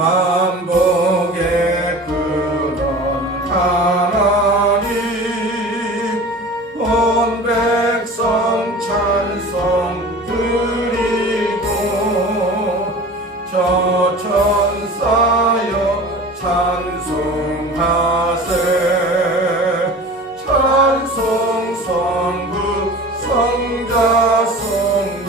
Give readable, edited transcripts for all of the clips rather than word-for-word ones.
만복의 근원 하나님 온 백성 찬송 드리고 저 천사여 찬송하세 찬송 성부 성자 성령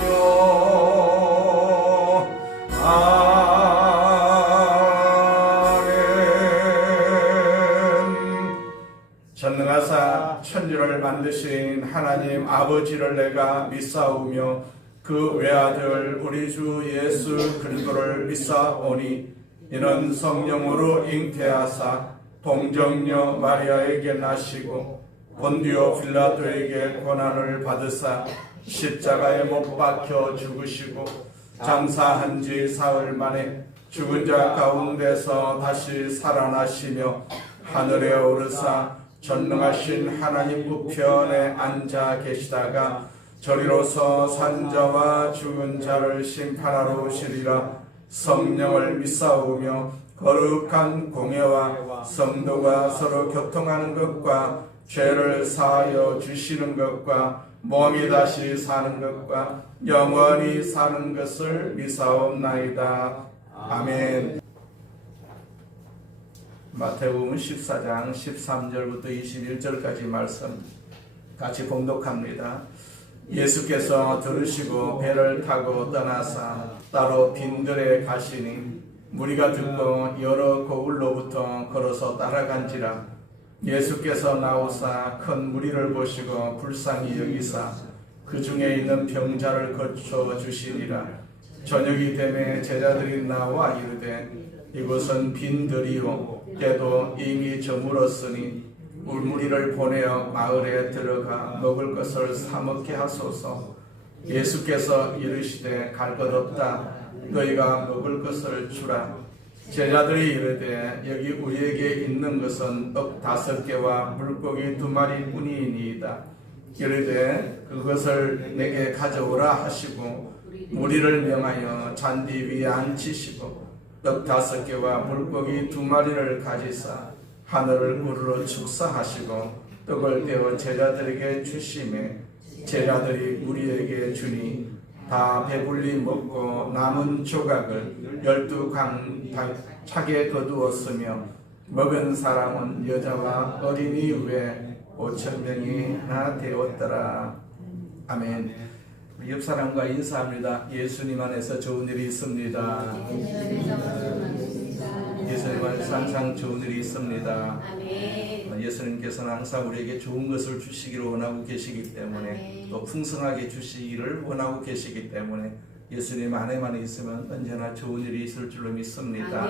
전능하사 천지를 만드신 하나님 아버지를 내가 믿사오며 그 외아들 우리 주 예수 그리스도를 믿사오니 이는 성령으로 잉태하사 동정녀 마리아에게 나시고 본디오 빌라도에게 고난을 받으사 십자가에 못 박혀 죽으시고 장사한 지 사흘 만에 죽은 자 가운데서 다시 살아나시며 하늘에 오르사 전능하신 하나님 우편에 앉아 계시다가 저리로서 산자와 죽은 자를 심판하러 오시리라. 성령을 믿사오며 거룩한 공예와 성도가 서로 교통하는 것과 죄를 사하여 주시는 것과 몸이 다시 사는 것과 영원히 사는 것을 믿사옵나이다. 아멘. 마태복음 14장 13절부터 21절까지 말씀 같이 봉독합니다. 예수께서 들으시고 배를 타고 떠나사 따로 빈들에 가시니 무리가 듣고 여러 고을로부터 걸어서 따라간지라. 예수께서 나오사 큰 무리를 보시고 불쌍히 여기사 그 중에 있는 병자를 거쳐 주시니라. 저녁이 되매 제자들이 나와 이르되 이곳은 빈들이요 때도 이미 저물었으니 무리를 보내어 마을에 들어가 먹을 것을 사 먹게 하소서. 예수께서 이르시되 갈 것 없다. 너희가 먹을 것을 주라. 제자들이 이르되 여기 우리에게 있는 것은 떡 5개와 물고기 2마리 뿐이니이다. 이르되 그것을 내게 가져오라 하시고 무리를 명하여 잔디 위에 앉히시고 떡 5개와 물고기 2마리를 가지사 하늘을 우러러 축사하시고 떡을 떼어 제자들에게 주시매 제자들이 무리에게 주니 다 배불리 먹고 남은 조각을 12차게 거두었으며 먹은 사람은 여자와 어린이 외에 5,000명이나 되었더라. 아멘. 옆 사람과 인사합니다. 예수님 안에서 좋은 일이 있습니다. 예수님 안에서 항상 좋은 일이 있습니다. 예수님께서는 항상 우리에게 좋은 것을 주시기를 원하고 계시기 때문에 또 풍성하게 주시기를 원하고 계시기 때문에 예수님 안에만 있으면 언제나 좋은 일이 있을 줄로 믿습니다.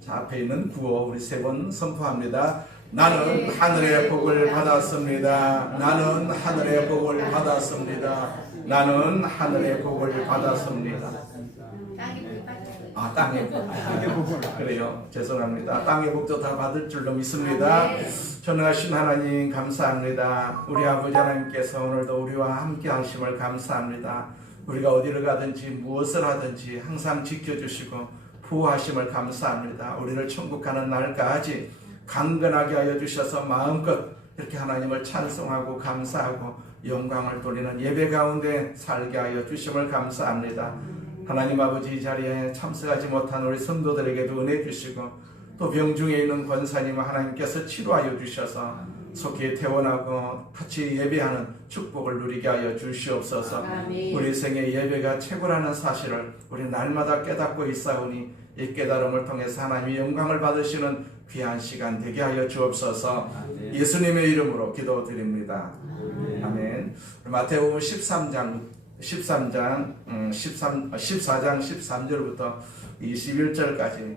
자, 앞에 있는 구호 우리 3번 선포합니다. 나는 하늘의 복을 받았습니다. 나는 하늘의 복을 받았습니다. 나는 하늘의 복을 받았습니다. 땅의 복을 그래요. 죄송합니다. 땅의 복도 다 받을 줄로 믿습니다. 전능하신 하나님 감사합니다. 우리 아버지 하나님께서 오늘도 우리와 함께 하심을 감사합니다. 우리가 어디를 가든지 무엇을 하든지 항상 지켜주시고 보호하심을 감사합니다. 우리를 천국 가는 날까지 강건하게 하여 주셔서 마음껏 이렇게 하나님을 찬송하고 감사하고 영광을 돌리는 예배 가운데 살게 하여 주심을 감사합니다. 하나님 아버지 이 자리에 참석하지 못한 우리 성도들에게도 은혜 주시고 또 병중에 있는 권사님 하나님께서 치료하여 주셔서 속히 퇴원하고 같이 예배하는 축복을 누리게 하여 주시옵소서. 우리 생의 예배가 최고라는 사실을 우리 날마다 깨닫고 있사오니 이 깨달음을 통해서 하나님의 영광을 받으시는 귀한 시간 되게 하여 주옵소서. 예수님의 이름으로 기도드립니다. 아멘. 마태복음 14장 13절부터 21절까지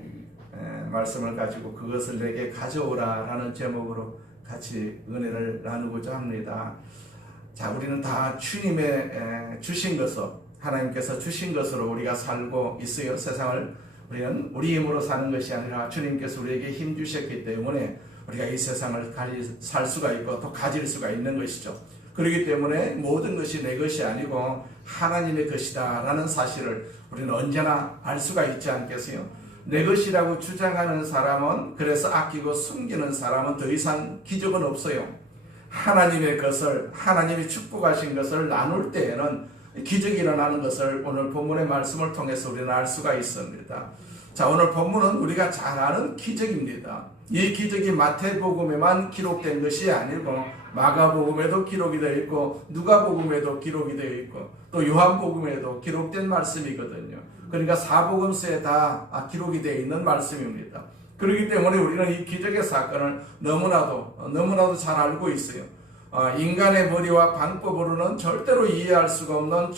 말씀을 가지고 그것을 내게 가져오라 라는 제목으로 같이 은혜를 나누고자 합니다. 자, 우리는 다 주님의 주신 것으로 하나님께서 주신 것으로 우리가 살고 있어요. 세상을 우리는 우리 힘으로 사는 것이 아니라 주님께서 우리에게 힘 주셨기 때문에 우리가 이 세상을 살 수가 있고 또 가질 수가 있는 것이죠. 그렇기 때문에 모든 것이 내 것이 아니고 하나님의 것이다 라는 사실을 우리는 언제나 알 수가 있지 않겠어요? 내 것이라고 주장하는 사람은, 그래서 아끼고 숨기는 사람은 더 이상 기적은 없어요. 하나님의 것을, 하나님이 축복하신 것을 나눌 때에는 기적이 일어나는 것을 오늘 본문의 말씀을 통해서 우리는 알 수가 있습니다. 자, 오늘 본문은 우리가 잘 아는 기적입니다. 이 기적이 마태복음에만 기록된 것이 아니고 마가복음에도 기록이 되어 있고 누가복음에도 기록이 되어 있고 또 요한복음에도 기록된 말씀이거든요. 그러니까 사복음서에 다 기록이 되어 있는 말씀입니다. 그렇기 때문에 우리는 이 기적의 사건을 너무나도 잘 알고 있어요. 인간의 머리와 방법으로는 절대로 이해할 수가 없는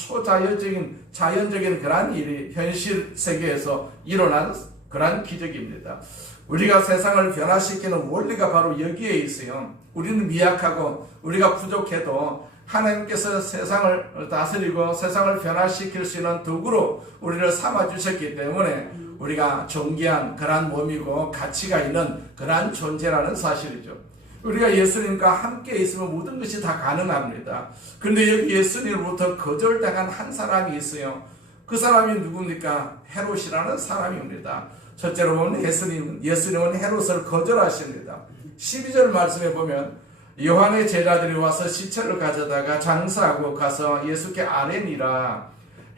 자연적인 그런 일이 현실 세계에서 일어난 그런 기적입니다. 우리가 세상을 변화시키는 원리가 바로 여기에 있어요. 우리는 미약하고 우리가 부족해도 하나님께서 세상을 다스리고 세상을 변화시킬 수 있는 도구로 우리를 삼아주셨기 때문에 우리가 존귀한 그러한 몸이고 가치가 있는 그러한 존재라는 사실이죠. 우리가 예수님과 함께 있으면 모든 것이 다 가능합니다. 그런데 여기 예수님으로부터 거절당한 한 사람이 있어요. 그 사람이 누굽니까? 헤롯이라는 사람입니다. 첫째로 보면 예수님은 헤롯을 거절하십니다. 12절 말씀에 보면 요한의 제자들이 와서 시체를 가져다가 장사하고 가서 예수께 아뢰니라.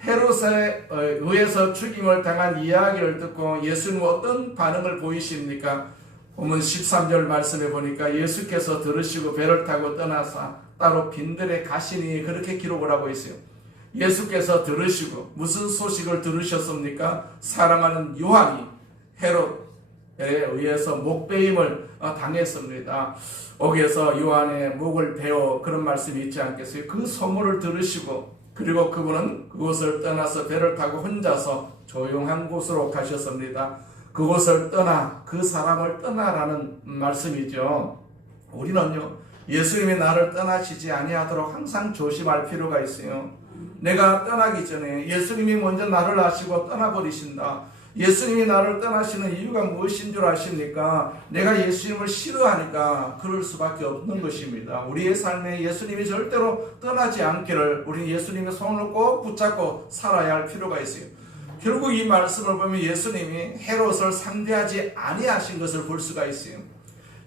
헤롯에 의해서 죽임을 당한 이야기를 듣고 예수님은 어떤 반응을 보이십니까? 보면 13절 말씀에 보니까 예수께서 들으시고 배를 타고 떠나사 따로 빈들에 가시니 그렇게 기록을 하고 있어요. 예수께서 들으시고 무슨 소식을 들으셨습니까? 사랑하는 요한이 헤롯에 의해서 목베임을 당했습니다. 거기에서 요한의 목을 베어 그런 말씀이 있지 않겠어요? 그 소문을 들으시고 그리고 그분은 그곳을 떠나서 배를 타고 혼자서 조용한 곳으로 가셨습니다. 그곳을 떠나 그 사람을 떠나라는 말씀이죠. 우리는요 예수님이 나를 떠나시지 아니하도록 항상 조심할 필요가 있어요. 내가 떠나기 전에 예수님이 먼저 나를 아시고 떠나버리신다. 예수님이 나를 떠나시는 이유가 무엇인 줄 아십니까? 내가 예수님을 싫어하니까 그럴 수밖에 없는 것입니다. 우리의 삶에 예수님이 절대로 떠나지 않기를 우리 예수님의 손을 꼭 붙잡고 살아야 할 필요가 있어요. 결국 이 말씀을 보면 예수님이 헤롯을 상대하지 아니하신 것을 볼 수가 있어요.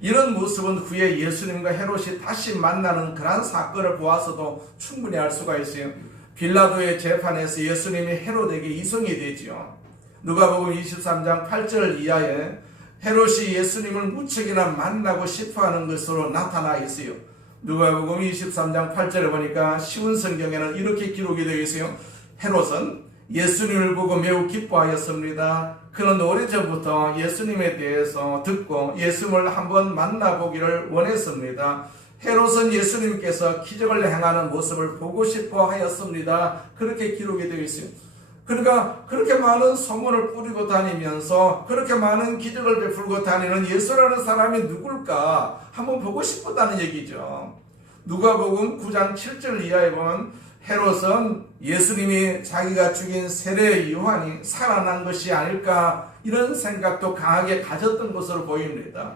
이런 모습은 후에 예수님과 헤롯이 다시 만나는 그런 사건을 보아서도 충분히 알 수가 있어요. 빌라도의 재판에서 예수님이 헤롯에게 이송이 되지요. 누가복음 23장 8절 이하에 헤롯이 예수님을 무척이나 만나고 싶어하는 것으로 나타나 있어요. 누가복음 23장 8절에 보니까 쉬운 성경에는 이렇게 기록이 되어 있어요. 헤롯은 예수님을 보고 매우 기뻐하였습니다. 그는 오래전부터 예수님에 대해서 듣고 예수님을 한번 만나보기를 원했습니다. 헤롯은 예수님께서 기적을 행하는 모습을 보고 싶어 하였습니다. 그렇게 기록이 되어 있어요. 그러니까 그렇게 많은 소문을 뿌리고 다니면서 그렇게 많은 기적을 베풀고 다니는 예수라는 사람이 누굴까 한번 보고 싶었다는 얘기죠. 누가복음 9장 7절 이하에 보면 헤롯은 예수님이 자기가 죽인 세례 요한이 살아난 것이 아닐까 이런 생각도 강하게 가졌던 것으로 보입니다.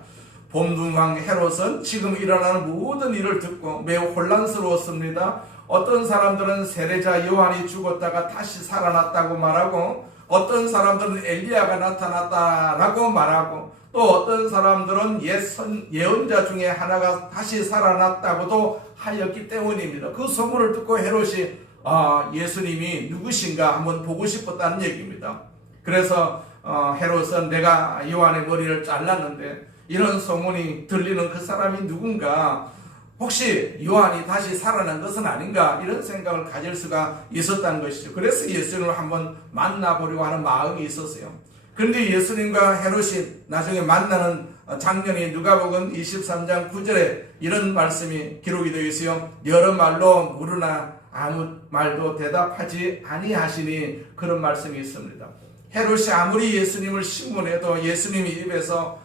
봄둥왕 헤롯은 지금 일어나는 모든 일을 듣고 매우 혼란스러웠습니다. 어떤 사람들은 세례자 요한이 죽었다가 다시 살아났다고 말하고 어떤 사람들은 엘리야가 나타났다라고 말하고 또 어떤 사람들은 예언자 중에 하나가 다시 살아났다고도 하였기 때문입니다. 그 소문을 듣고 헤롯이 예수님이 누구신가 한번 보고 싶었다는 얘기입니다. 그래서 헤롯은 내가 요한의 머리를 잘랐는데 이런 소문이 들리는 그 사람이 누군가 혹시 요한이 다시 살아난 것은 아닌가 이런 생각을 가질 수가 있었다는 것이죠. 그래서 예수님을 한번 만나보려고 하는 마음이 있었어요. 그런데 예수님과 헤롯이 나중에 만나는 장면이 누가복음 23장 9절에 이런 말씀이 기록이 되어 있어요. 여러 말로 물으나 아무 말도 대답하지 아니하시니 그런 말씀이 있습니다. 헤롯이 아무리 예수님을 신문해도 예수님의 입에서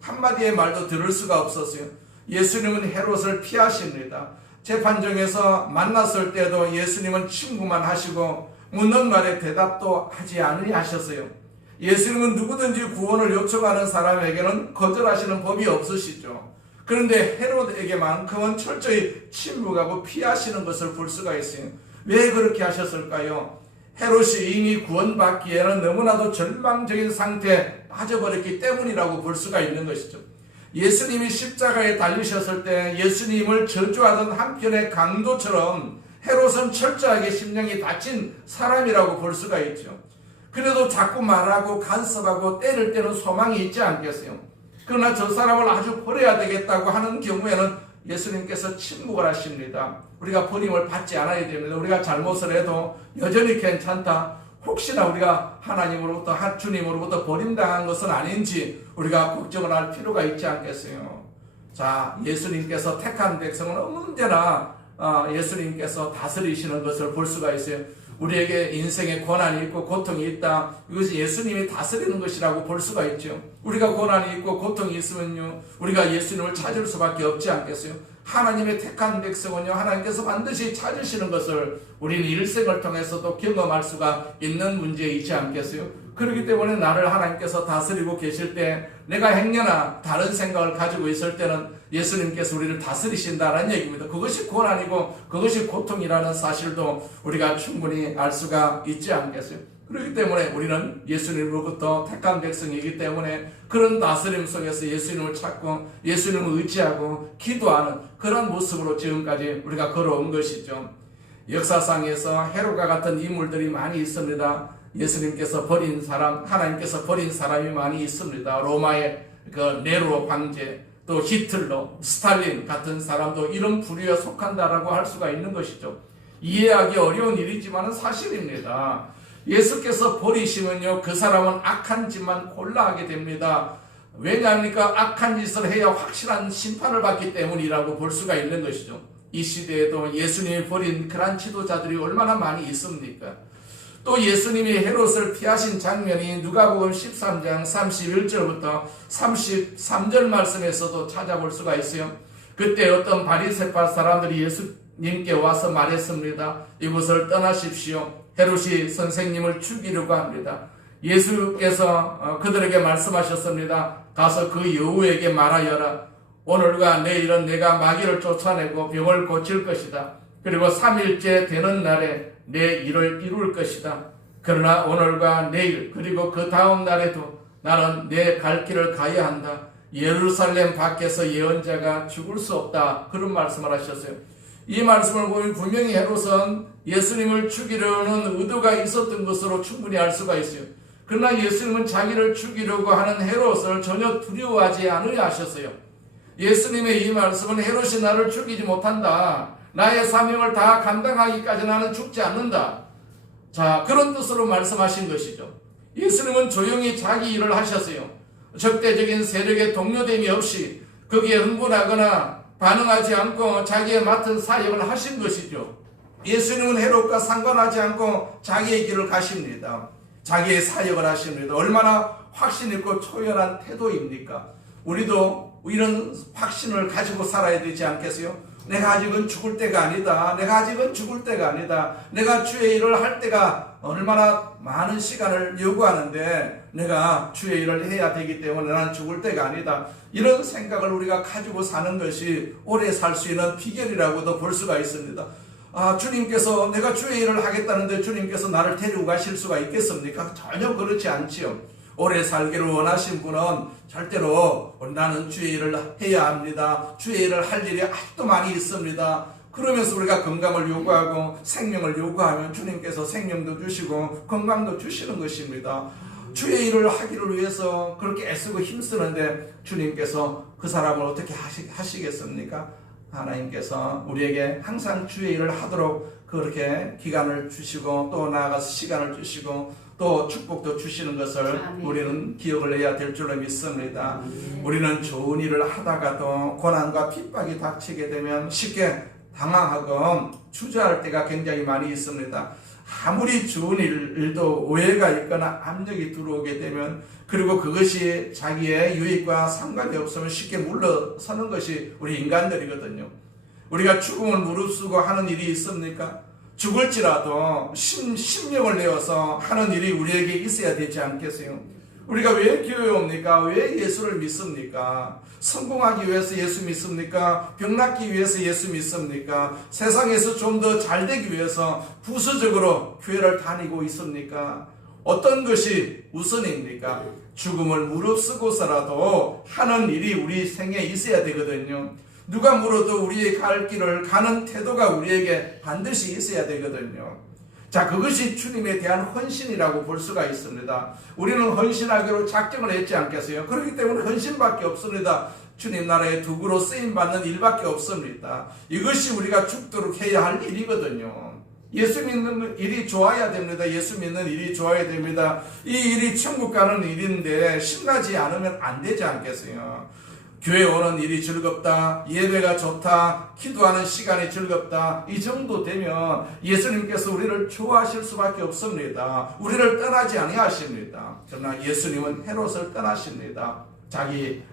한마디의 말도 들을 수가 없었어요. 예수님은 헤롯을 피하십니다. 재판정에서 만났을 때도 예수님은 친구만 하시고 묻는 말에 대답도 하지 아니하셨어요. 예수님은 누구든지 구원을 요청하는 사람에게는 거절하시는 법이 없으시죠. 그런데 헤롯에게만큼은 철저히 침묵하고 피하시는 것을 볼 수가 있어요. 왜 그렇게 하셨을까요? 헤롯이 이미 구원받기에는 너무나도 절망적인 상태에 빠져버렸기 때문이라고 볼 수가 있는 것이죠. 예수님이 십자가에 달리셨을 때 예수님을 저주하던 한편의 강도처럼 헤롯은 철저하게 심령이 닫힌 사람이라고 볼 수가 있죠. 그래도 자꾸 말하고 간섭하고 때릴 때는 소망이 있지 않겠어요? 그러나 저 사람을 아주 버려야 되겠다고 하는 경우에는 예수님께서 침묵을 하십니다. 우리가 버림을 받지 않아야 됩니다. 우리가 잘못을 해도 여전히 괜찮다. 혹시나 우리가 하나님으로부터, 주님으로부터 버림당한 것은 아닌지 우리가 걱정을 할 필요가 있지 않겠어요? 자, 예수님께서 택한 백성은 언제나 예수님께서 다스리시는 것을 볼 수가 있어요. 우리에게 인생에 고난이 있고 고통이 있다. 이것이 예수님이 다스리는 것이라고 볼 수가 있죠. 우리가 고난이 있고 고통이 있으면요, 우리가 예수님을 찾을 수밖에 없지 않겠어요? 하나님의 택한 백성은요, 하나님께서 반드시 찾으시는 것을 우리는 일생을 통해서도 경험할 수가 있는 문제이지 않겠어요? 그렇기 때문에 나를 하나님께서 다스리고 계실 때 내가 행여나 다른 생각을 가지고 있을 때는 예수님께서 우리를 다스리신다는 얘기입니다. 그것이 고난이고 그것이 고통이라는 사실도 우리가 충분히 알 수가 있지 않겠어요? 그렇기 때문에 우리는 예수님으로부터 택한 백성이기 때문에 그런 다스림 속에서 예수님을 찾고 예수님을 의지하고 기도하는 그런 모습으로 지금까지 우리가 걸어온 것이죠. 역사상에서 헤롯과 같은 인물들이 많이 있습니다. 예수님께서 버린 사람, 하나님께서 버린 사람이 많이 있습니다. 로마의 그 네로 황제, 또 히틀러, 스탈린 같은 사람도 이런 부류에 속한다라고 할 수가 있는 것이죠. 이해하기 어려운 일이지만 사실입니다. 예수께서 버리시면요, 그 사람은 악한 짓만 골라 하게 됩니다. 왜냐합니까? 악한 짓을 해야 확실한 심판을 받기 때문이라고 볼 수가 있는 것이죠. 이 시대에도 예수님이 버린 그런 지도자들이 얼마나 많이 있습니까? 또 예수님이 헤롯을 피하신 장면이 누가복음 13장 31절부터 33절 말씀에서도 찾아볼 수가 있어요. 그때 어떤 바리새파 사람들이 예수님께 와서 말했습니다. 이곳을 떠나십시오. 헤롯이 선생님을 죽이려고 합니다. 예수께서 그들에게 말씀하셨습니다. 가서 그 여우에게 말하여라. 오늘과 내일은 내가 마귀를 쫓아내고 병을 고칠 것이다. 그리고 3일째 되는 날에 내 일을 이룰 것이다. 그러나 오늘과 내일 그리고 그 다음 날에도 나는 내 갈 길을 가야 한다. 예루살렘 밖에서 예언자가 죽을 수 없다. 그런 말씀을 하셨어요. 이 말씀을 보면 분명히 헤롯은 예수님을 죽이려는 의도가 있었던 것으로 충분히 알 수가 있어요. 그러나 예수님은 자기를 죽이려고 하는 헤롯을 전혀 두려워하지 않으려 하셨어요. 예수님의 이 말씀은 헤롯이 나를 죽이지 못한다. 나의 사명을 다 감당하기까지 나는 죽지 않는다. 자, 그런 뜻으로 말씀하신 것이죠. 예수님은 조용히 자기 일을 하셨어요. 적대적인 세력의 동요됨이 없이 거기에 흥분하거나 반응하지 않고 자기의 맡은 사역을 하신 것이죠. 예수님은 헤롯과 상관하지 않고 자기의 길을 가십니다. 자기의 사역을 하십니다. 얼마나 확신 있고 초연한 태도입니까? 우리도 이런 확신을 가지고 살아야 되지 않겠어요? 내가 아직은 죽을 때가 아니다. 내가 아직은 죽을 때가 아니다. 내가 주의 일을 할 때가 얼마나 많은 시간을 요구하는데 내가 주의 일을 해야 되기 때문에 나는 죽을 때가 아니다. 이런 생각을 우리가 가지고 사는 것이 오래 살 수 있는 비결이라고도 볼 수가 있습니다. 주님께서 내가 주의 일을 하겠다는데 주님께서 나를 데리고 가실 수가 있겠습니까? 전혀 그렇지 않지요. 오래 살기를 원하신 분은 절대로 나는 주의 일을 해야 합니다. 주의 일을 할 일이 아직도 많이 있습니다. 그러면서 우리가 건강을 요구하고 생명을 요구하면 주님께서 생명도 주시고 건강도 주시는 것입니다. 주의 일을 하기를 위해서 그렇게 애쓰고 힘쓰는데 주님께서 그 사람을 어떻게 하시겠습니까? 하나님께서 우리에게 항상 주의 일을 하도록 그렇게 기간을 주시고 또 나아가서 시간을 주시고 또 축복도 주시는 것을 우리는 기억을 해야 될 줄로 믿습니다. 우리는 좋은 일을 하다가도 고난과 핍박이 닥치게 되면 쉽게 당황하고 주저할 때가 굉장히 많이 있습니다. 아무리 좋은 일도 오해가 있거나 압력이 들어오게 되면 그리고 그것이 자기의 유익과 상관이 없으면 쉽게 물러서는 것이 우리 인간들이거든요. 우리가 죽음을 무릅쓰고 하는 일이 있습니까? 죽을지라도 심령을 내어서 하는 일이 우리에게 있어야 되지 않겠어요? 우리가 왜 교회 옵니까? 왜 예수를 믿습니까? 성공하기 위해서 예수 믿습니까? 병 낫기 위해서 예수 믿습니까? 세상에서 좀 더 잘 되기 위해서 부수적으로 교회를 다니고 있습니까? 어떤 것이 우선입니까? 죽음을 무릅쓰고서라도 하는 일이 우리 생에 있어야 되거든요. 누가 물어도 우리의 갈 길을 가는 태도가 우리에게 반드시 있어야 되거든요. 자, 그것이 주님에 대한 헌신이라고 볼 수가 있습니다. 우리는 헌신하기로 작정을 했지 않겠어요? 그렇기 때문에 헌신밖에 없습니다. 주님 나라의 도구로 쓰임받는 일밖에 없습니다. 이것이 우리가 죽도록 해야 할 일이거든요. 예수 믿는 일이 좋아야 됩니다. 예수 믿는 일이 좋아야 됩니다. 이 일이 천국 가는 일인데 신나지 않으면 안 되지 않겠어요? 교회 오는 일이 즐겁다, 예배가 좋다, 기도하는 시간이 즐겁다, 이 정도 되면 예수님께서 우리를 좋아하실 수밖에 없습니다. 우리를 떠나지 아니하십니다. 그러나 예수님은 헤롯을 떠나십니다. 자기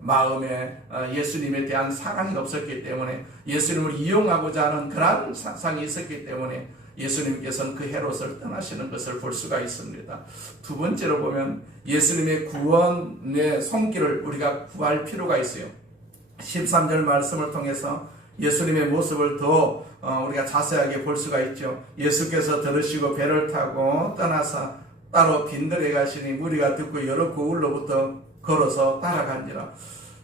마음에 예수님에 대한 사랑이 없었기 때문에, 예수님을 이용하고자 하는 그런 상상이 있었기 때문에 예수님께서는 그 헤롯을 떠나시는 것을 볼 수가 있습니다. 두 번째로 보면 예수님의 구원의 손길을 우리가 구할 필요가 있어요. 13절 말씀을 통해서 예수님의 모습을 더 우리가 자세하게 볼 수가 있죠. 예수께서 들으시고 배를 타고 떠나서 따로 빈들에 가시니 무리가 듣고 여러 고을로부터 걸어서 따라간지라.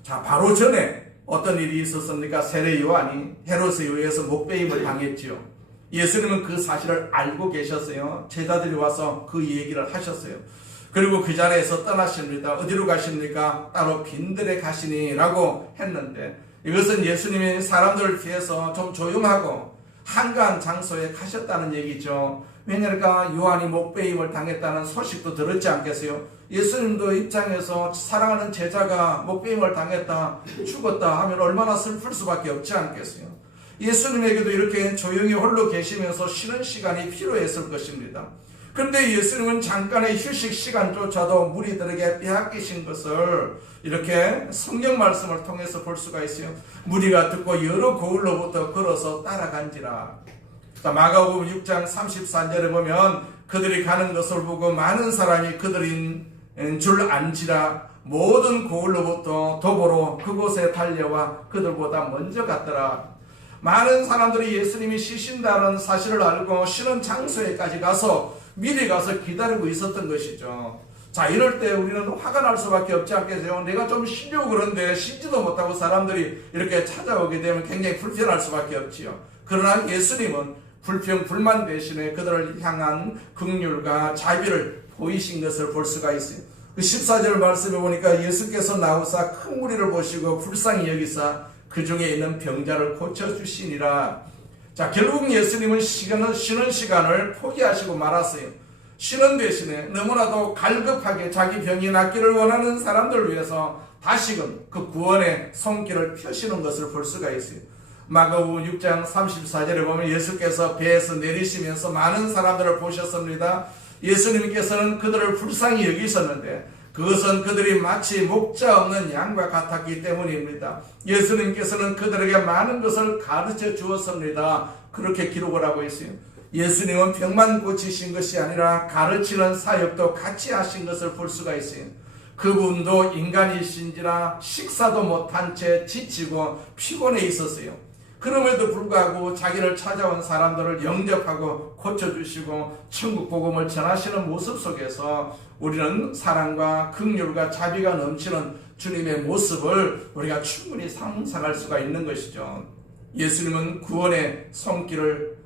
자, 바로 전에 어떤 일이 있었습니까? 세례 요한이 헤롯에 의해서 목베임을 당했지요. 예수님은 그 사실을 알고 계셨어요. 제자들이 와서 그 얘기를 하셨어요. 그리고 그 자리에서 떠나십니다. 어디로 가십니까? 따로 빈들에 가시니 라고 했는데, 이것은 예수님이 사람들을 피해서 좀 조용하고 한가한 장소에 가셨다는 얘기죠. 왜냐니까 요한이 목베임을 당했다는 소식도 들었지 않겠어요? 예수님도 입장에서 사랑하는 제자가 목베임을 당했다, 죽었다 하면 얼마나 슬플 수밖에 없지 않겠어요? 예수님에게도 이렇게 조용히 홀로 계시면서 쉬는 시간이 필요했을 것입니다. 그런데 예수님은 잠깐의 휴식 시간조차도 무리들에게 빼앗기신 것을 이렇게 성경 말씀을 통해서 볼 수가 있어요. 무리가 듣고 여러 고을로부터 걸어서 따라간지라. 마가복음 6장 34절에 보면 그들이 가는 것을 보고 많은 사람이 그들인 줄 안지라. 모든 고을로부터 도보로 그곳에 달려와 그들보다 먼저 갔더라. 많은 사람들이 예수님이 쉬신다는 사실을 알고 쉬는 장소에까지 가서 미리 가서 기다리고 있었던 것이죠. 자, 이럴 때 우리는 화가 날 수밖에 없지 않겠어요? 내가 좀 쉬려고 그러는데 쉬지도 못하고 사람들이 이렇게 찾아오게 되면 굉장히 불편할 수밖에 없지요. 그러나 예수님은 불평, 불만 대신에 그들을 향한 긍휼과 자비를 보이신 것을 볼 수가 있어요. 그 14절 말씀에 보니까 예수께서 나오사 큰 무리를 보시고 불쌍히 여기사 그 중에 있는 병자를 고쳐주시니라. 자, 결국 예수님은 쉬는 시간을 포기하시고 말았어요. 쉬는 대신에 너무나도 갈급하게 자기 병이 낫기를 원하는 사람들을 위해서 다시금 그 구원의 손길을 펴시는 것을 볼 수가 있어요. 마가복음 6장 34절에 보면 예수께서 배에서 내리시면서 많은 사람들을 보셨습니다. 예수님께서는 그들을 불쌍히 여기셨는데 그것은 그들이 마치 목자 없는 양과 같았기 때문입니다. 예수님께서는 그들에게 많은 것을 가르쳐 주었습니다. 그렇게 기록을 하고 있어요. 예수님은 병만 고치신 것이 아니라 가르치는 사역도 같이 하신 것을 볼 수가 있어요. 그분도 인간이신지라 식사도 못한 채 지치고 피곤해 있었어요. 그럼에도 불구하고 자기를 찾아온 사람들을 영접하고 고쳐주시고 천국 복음을 전하시는 모습 속에서 우리는 사랑과 긍휼과 자비가 넘치는 주님의 모습을 우리가 충분히 상상할 수가 있는 것이죠. 예수님은 구원의 손길을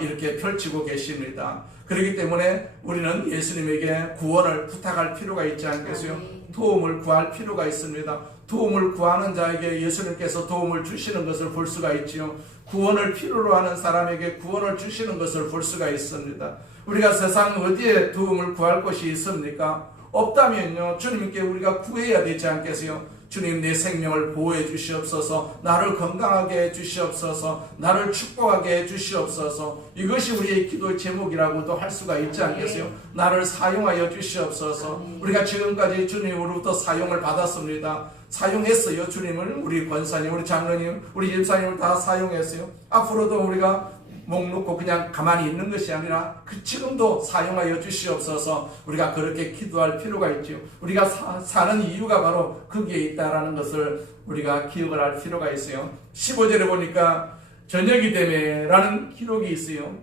이렇게 펼치고 계십니다. 그렇기 때문에 우리는 예수님에게 구원을 부탁할 필요가 있지 않겠어요? 도움을 구할 필요가 있습니다. 도움을 구하는 자에게 예수님께서 도움을 주시는 것을 볼 수가 있지요. 구원을 필요로 하는 사람에게 구원을 주시는 것을 볼 수가 있습니다. 우리가 세상 어디에 도움을 구할 것이 있습니까? 없다면요, 주님께 우리가 구해야 되지 않겠어요? 주님, 내 생명을 보호해 주시옵소서, 나를 건강하게 해 주시옵소서, 나를 축복하게 해 주시옵소서. 이것이 우리의 기도의 제목이라고도 할 수가 있지 않겠어요? 나를 사용하여 주시옵소서. 우리가 지금까지 주님으로부터 사용을 받았습니다. 사용했어요. 주님을, 우리 권사님, 우리 장로님, 우리 집사님을 다 사용했어요. 앞으로도 우리가 목 놓고 그냥 가만히 있는 것이 아니라 지금도 사용하여 주시옵소서. 우리가 그렇게 기도할 필요가 있죠. 우리가 사는 이유가 바로 거기에 있다라는 것을 우리가 기억을 할 필요가 있어요. 15절에 보니까 저녁이 되매 라는 기록이 있어요.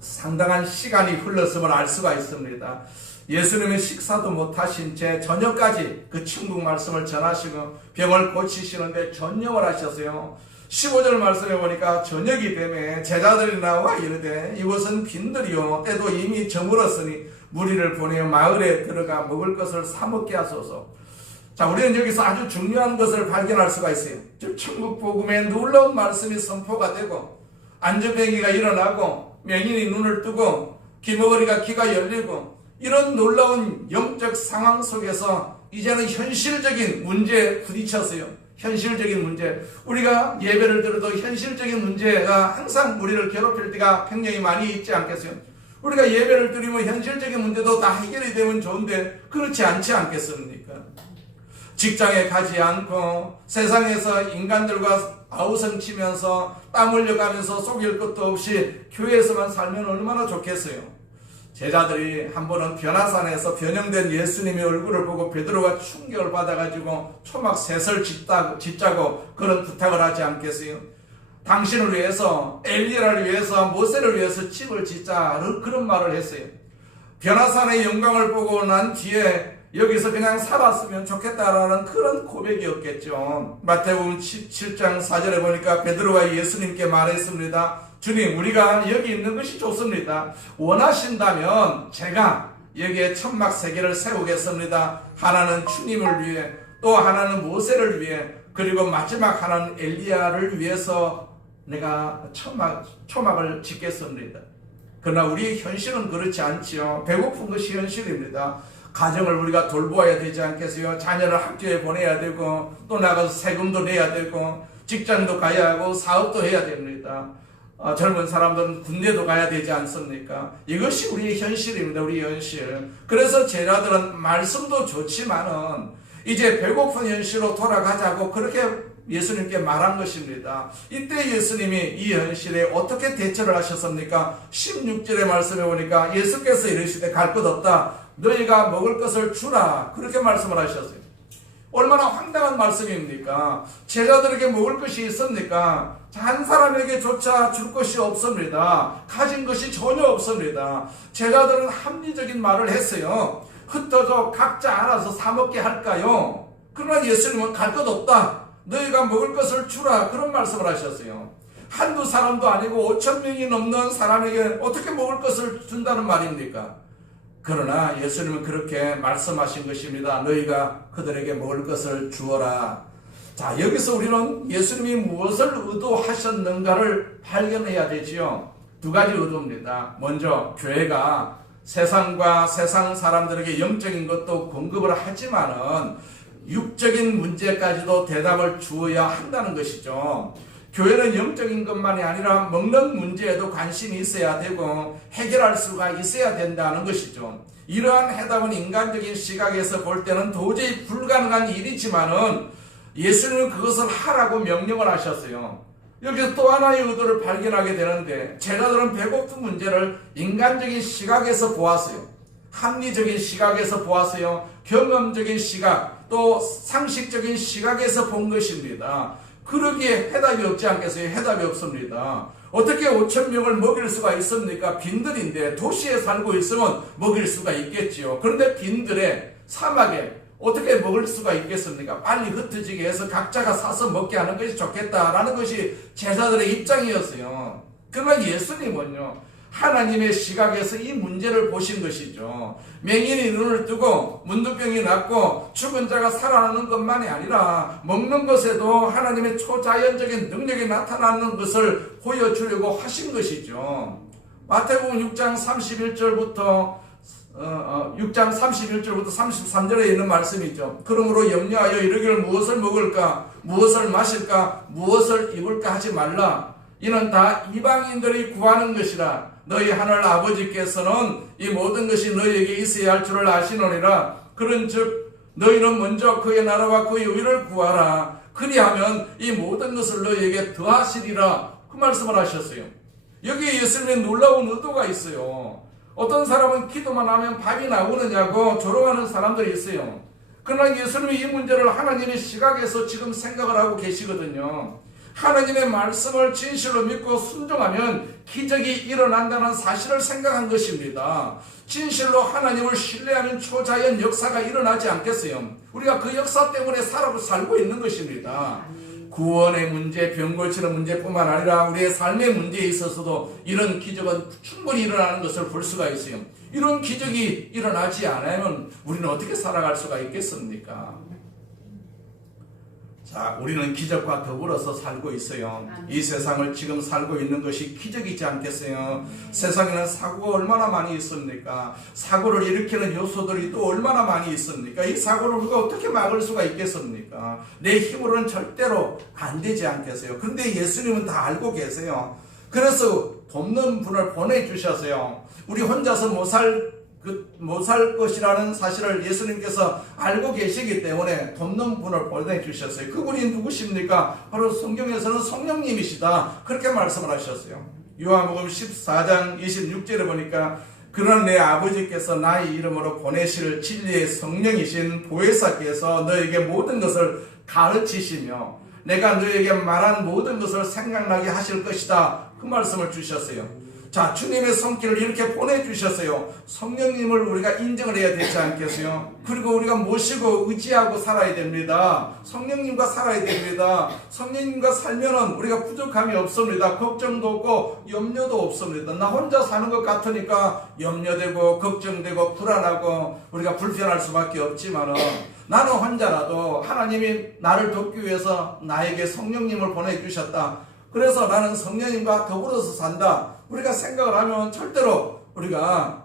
상당한 시간이 흘렀음을 알 수가 있습니다. 예수님의 식사도 못하신 채 저녁까지 그 천국 말씀을 전하시고 병을 고치시는데 전념을 하셨어요. 15절 말씀해 보니까 저녁이 되매 제자들이 나와 이르되 이곳은 빈들이요 때도 이미 저물었으니 무리를 보내어 마을에 들어가 먹을 것을 사 먹게 하소서. 자, 우리는 여기서 아주 중요한 것을 발견할 수가 있어요. 즉 천국 복음의 놀라운 말씀이 선포가 되고 안전병이가 일어나고 맹인이 눈을 뜨고 기머거리가 귀가 열리고 이런 놀라운 영적 상황 속에서 이제는 현실적인 문제에 부딪혔어요. 현실적인 문제. 우리가 예배를 들어도 현실적인 문제가 항상 우리를 괴롭힐 때가 굉장히 많이 있지 않겠어요? 우리가 예배를 드리면 현실적인 문제도 다 해결이 되면 좋은데 그렇지 않지 않겠습니까? 직장에 가지 않고 세상에서 인간들과 아우성치면서 땀 흘려가면서 속일 것도 없이 교회에서만 살면 얼마나 좋겠어요. 제자들이 한 번은 변화산에서 변형된 예수님의 얼굴을 보고 베드로가 충격을 받아가지고 초막 셋을 짓자고 그런 부탁을 하지 않겠어요? 당신을 위해서, 엘리야를 위해서, 모세를 위해서 집을 짓자 그런 말을 했어요. 변화산의 영광을 보고 난 뒤에 여기서 그냥 살았으면 좋겠다라는 그런 고백이었겠죠. 마태복음 17장 4절에 보니까 베드로가 예수님께 말했습니다. 주님, 우리가 여기 있는 것이 좋습니다. 원하신다면 제가 여기에 천막 3개를 세우겠습니다. 하나는 주님을 위해, 또 하나는 모세를 위해, 그리고 마지막 하나는 엘리야를 위해서 내가 초막을 짓겠습니다. 그러나 우리의 현실은 그렇지 않지요. 배고픈 것이 현실입니다. 가정을 우리가 돌보아야 되지 않겠어요? 자녀를 학교에 보내야 되고 또 나가서 세금도 내야 되고 직장도 가야 하고 사업도 해야 됩니다. 젊은 사람들은 군대도 가야 되지 않습니까? 이것이 우리의 현실입니다. 우리 현실. 그래서 제자들은 말씀도 좋지만은 이제 배고픈 현실로 돌아가자고 그렇게 예수님께 말한 것입니다. 이때 예수님이 이 현실에 어떻게 대처를 하셨습니까? 16절의 말씀에 보니까 예수께서 이르시되 갈 것 없다. 너희가 먹을 것을 주라. 그렇게 말씀을 하셨어요. 얼마나 황당한 말씀입니까? 제자들에게 먹을 것이 있습니까? 한 사람에게조차 줄 것이 없습니다. 가진 것이 전혀 없습니다. 제자들은 합리적인 말을 했어요. 흩어져 각자 알아서 사 먹게 할까요? 그러나 예수님은 갈 것 없다. 너희가 먹을 것을 주라. 그런 말씀을 하셨어요. 한두 사람도 아니고 5,000명이 넘는 사람에게 어떻게 먹을 것을 준다는 말입니까? 그러나 예수님은 그렇게 말씀하신 것입니다. 너희가 그들에게 먹을 것을 주어라. 자, 여기서 우리는 예수님이 무엇을 의도하셨는가를 발견해야 되지요. 2가지 의도입니다. 먼저 교회가 세상과 세상 사람들에게 영적인 것도 공급을 하지만은 육적인 문제까지도 대답을 주어야 한다는 것이죠. 교회는 영적인 것만이 아니라 먹는 문제에도 관심이 있어야 되고 해결할 수가 있어야 된다는 것이죠. 이러한 해답은 인간적인 시각에서 볼 때는 도저히 불가능한 일이지만은 예수님은 그것을 하라고 명령을 하셨어요. 여기서 또 하나의 의도를 발견하게 되는데 제자들은 배고픈 문제를 인간적인 시각에서 보았어요. 합리적인 시각에서 보았어요. 경험적인 시각, 또 상식적인 시각에서 본 것입니다. 그러기에 해답이 없지 않겠어요? 해답이 없습니다. 어떻게 5,000명을 먹일 수가 있습니까? 빈들인데 도시에 살고 있으면 먹일 수가 있겠지요. 그런데 빈들에 사막에 어떻게 먹을 수가 있겠습니까? 빨리 흩어지게 해서 각자가 사서 먹게 하는 것이 좋겠다라는 것이 제자들의 입장이었어요. 그러나 예수님은요, 하나님의 시각에서 이 문제를 보신 것이죠. 맹인이 눈을 뜨고 문둥병이 낫고 죽은 자가 살아나는 것만이 아니라 먹는 것에도 하나님의 초자연적인 능력이 나타나는 것을 보여주려고 하신 것이죠. 마태복음 6장 31절부터 33절에 있는 말씀이죠. 그러므로 염려하여 이르기를 무엇을 먹을까, 무엇을 마실까, 무엇을 입을까 하지 말라. 이는 다 이방인들이 구하는 것이라. 너희 하늘 아버지께서는 이 모든 것이 너희에게 있어야 할 줄을 아시노니라. 그런즉 너희는 먼저 그의 나라와 그의 의를 구하라. 그리하면 이 모든 것을 너희에게 더하시리라. 그 말씀을 하셨어요. 여기에 예수님의 놀라운 의도가 있어요. 어떤 사람은 기도만 하면 밥이 나오느냐고 조롱하는 사람들이 있어요. 그러나 예수님이 이 문제를 하나님의 시각에서 지금 생각을 하고 계시거든요. 하나님의 말씀을 진실로 믿고 순종하면 기적이 일어난다는 사실을 생각한 것입니다. 진실로 하나님을 신뢰하는 초자연 역사가 일어나지 않겠어요? 우리가 그 역사 때문에 살고 있는 것입니다. 구원의 문제, 병 고치는 문제뿐만 아니라 우리의 삶의 문제에 있어서도 이런 기적은 충분히 일어나는 것을 볼 수가 있어요. 이런 기적이 일어나지 않으면 우리는 어떻게 살아갈 수가 있겠습니까? 자, 우리는 기적과 더불어서 살고 있어요. 이 세상을 지금 살고 있는 것이 기적이지 않겠어요? 세상에는 사고가 얼마나 많이 있습니까? 사고를 일으키는 요소들이 또 얼마나 많이 있습니까? 이 사고를 우리가 어떻게 막을 수가 있겠습니까? 내 힘으로는 절대로 안 되지 않겠어요? 그런데 예수님은 다 알고 계세요. 그래서 돕는 분을 보내주셨어요. 우리 혼자서 못 살 것이라는 사실을 예수님께서 알고 계시기 때문에 돕는 분을 보내주셨어요. 그분이 누구십니까? 바로 성경에서는 성령님이시다. 그렇게 말씀을 하셨어요. 요한복음 14장 26절에 보니까 그러나 내 아버지께서 나의 이름으로 보내실 진리의 성령이신 보혜사께서 너에게 모든 것을 가르치시며 내가 너에게 말한 모든 것을 생각나게 하실 것이다. 그 말씀을 주셨어요. 자, 주님의 손길을 이렇게 보내주셨어요. 성령님을 우리가 인정을 해야 되지 않겠어요? 그리고 우리가 모시고 의지하고 살아야 됩니다. 성령님과 살아야 됩니다. 성령님과 살면은 우리가 부족함이 없습니다. 걱정도 없고 염려도 없습니다. 나 혼자 사는 것 같으니까 염려되고 걱정되고 불안하고 우리가 불편할 수밖에 없지만은 나는 혼자라도 하나님이 나를 돕기 위해서 나에게 성령님을 보내주셨다. 그래서 나는 성령님과 더불어서 산다. 우리가 생각을 하면 절대로 우리가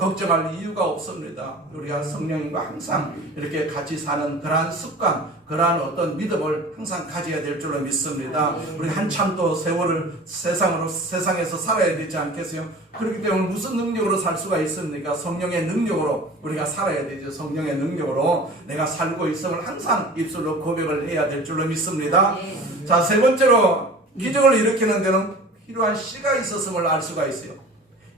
걱정할 이유가 없습니다. 우리가 성령님과 항상 이렇게 같이 사는 그러한 습관, 그러한 어떤 믿음을 항상 가져야 될 줄로 믿습니다. 우리 한참 또 세월을 세상에서 살아야 되지 않겠어요? 그렇기 때문에 무슨 능력으로 살 수가 있습니까? 성령의 능력으로 우리가 살아야 되죠. 성령의 능력으로 내가 살고 있음을 항상 입술로 고백을 해야 될 줄로 믿습니다. 자, 세 번째로 기적을 일으키는 데는 필요한 씨가 있었음을 알 수가 있어요.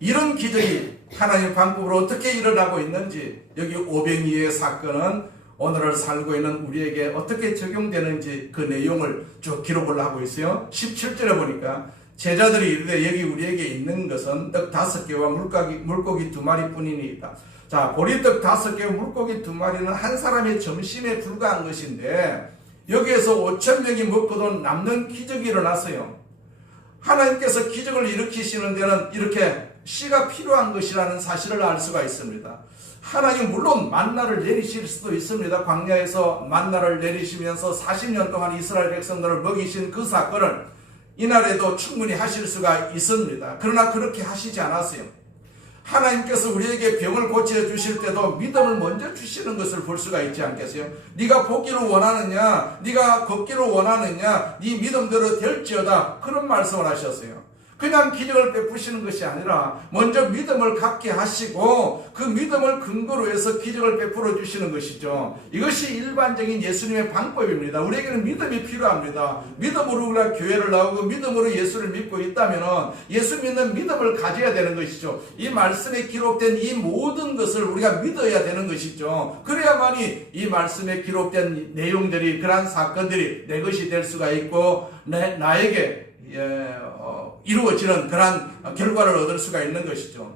이런 기적이 하나님의 방법으로 어떻게 일어나고 있는지, 여기 오병이어의 사건은 오늘을 살고 있는 우리에게 어떻게 적용되는지 그 내용을 쭉 기록을 하고 있어요. 17절에 보니까 제자들이 이르되 여기 우리에게 있는 것은 떡 5개와 물고기 2마리 뿐이니이다. 자, 보리떡 5개와 물고기 2마리는 한 사람의 점심에 불과한 것인데 여기에서 5,000명이 먹고도 남는 기적이 일어났어요. 하나님께서 기적을 일으키시는 데는 이렇게 씨가 필요한 것이라는 사실을 알 수가 있습니다. 하나님 물론 만나를 내리실 수도 있습니다. 광야에서 만나를 내리시면서 40년 동안 이스라엘 백성들을 먹이신 그 사건을 이날에도 충분히 하실 수가 있습니다. 그러나 그렇게 하시지 않았어요. 하나님께서 우리에게 병을 고쳐주실 때도 믿음을 먼저 주시는 것을 볼 수가 있지 않겠어요? 네가 보기를 원하느냐, 네가 걷기를 원하느냐, 네 믿음대로 될지어다, 그런 말씀을 하셨어요. 그냥 기적을 베푸시는 것이 아니라 먼저 믿음을 갖게 하시고 그 믿음을 근거로 해서 기적을 베풀어 주시는 것이죠. 이것이 일반적인 예수님의 방법입니다. 우리에게는 믿음이 필요합니다. 믿음으로 우리가 교회를 나오고 믿음으로 예수를 믿고 있다면 예수 믿는 믿음을 가져야 되는 것이죠. 이 말씀에 기록된 이 모든 것을 우리가 믿어야 되는 것이죠. 그래야만이 이 말씀에 기록된 내용들이, 그러한 사건들이 내 것이 될 수가 있고 나에게 이루어지는 그러한 결과를 얻을 수가 있는 것이죠.